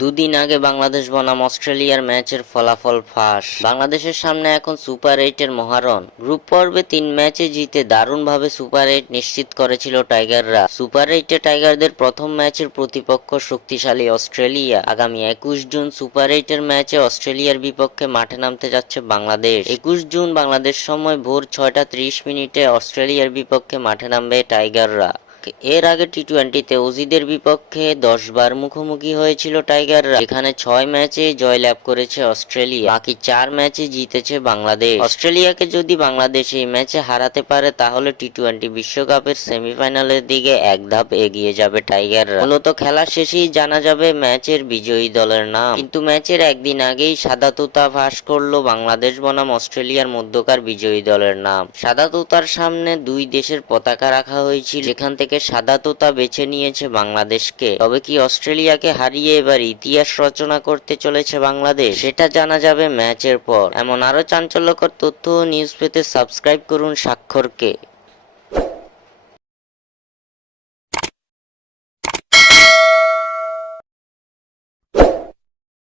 দুদিন আগে বাংলাদেশ বনাম অস্ট্রেলিয়ার ম্যাচের ফলাফল ফাঁস। বাংলাদেশের সামনে এখন সুপার 8-এর মহারণ। গ্রুপ পর্বে 3 ম্যাচে জিতে দারুণভাবে সুপার 8 নিশ্চিত করেছিল টাইগাররা। সুপার 8-এ টাইগারদের প্রথম ম্যাচের প্রতিপক্ষ শক্তিশালী অস্ট্রেলিয়া। আগামী 21 জুন সুপার 8-এর ম্যাচে অস্ট্রেলিয়ার বিপক্ষে মাঠে নামতে যাচ্ছে বাংলাদেশ। 21 জুন বাংলাদেশ সময় ভোর 6টা 30 মিনিটে অস্ট্রেলিয়ার বিপক্ষে মাঠে নামবে টাইগাররা। এর আগে টি-20তে অজিদের বিপক্ষে 10 বার মুখোমুখি হয়েছিল টাইগাররা, যেখানে 6 ম্যাচে জয়লাভ করেছে অস্ট্রেলিয়া, বাকি 4 ম্যাচে জিতেছে বাংলাদেশ। অস্ট্রেলিয়াকে যদি বাংলাদেশ এই ম্যাচে হারাতে পারে তাহলে টি-20 বিশ্বকাপের সেমিফাইনালের দিকে এক ধাপ এগিয়ে যাবে টাইগাররা। মূলত খেলা শেষেই জানা যাবে ম্যাচের বিজয়ী দলের নাম, কিন্তু ম্যাচের একদিন আগেই সাদা তুতা ফাঁস করলো বাংলাদেশ বনাম অস্ট্রেলিয়ার মধ্যকার বিজয়ী দলের নাম। সাদা তুতার সামনে দুই দেশের পতাকা রাখা হয়েছিল, যেখান থেকে সাদা তোতা বেছে নিয়েছে বাংলাদেশকে। তবে কি অস্ট্রেলিয়াকে হারিয়ে এবার ইতিহাস রচনা করতে চলেছে বাংলাদেশ? সেটা জানা যাবে ম্যাচের পর। এমন আরো চাঞ্চল্যকর তথ্য ও নিউজ পেতে সাবস্ক্রাইব করুন স্বাক্ষরকে।